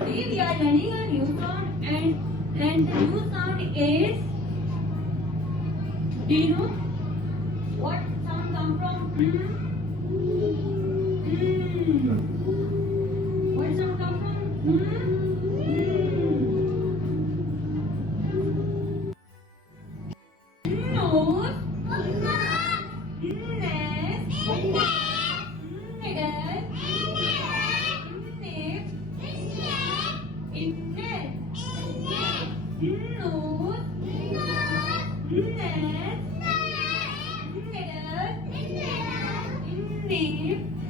Today we are learning a new sound and the new sound is. Do you know what sound come from? What sound come from? Nose. Name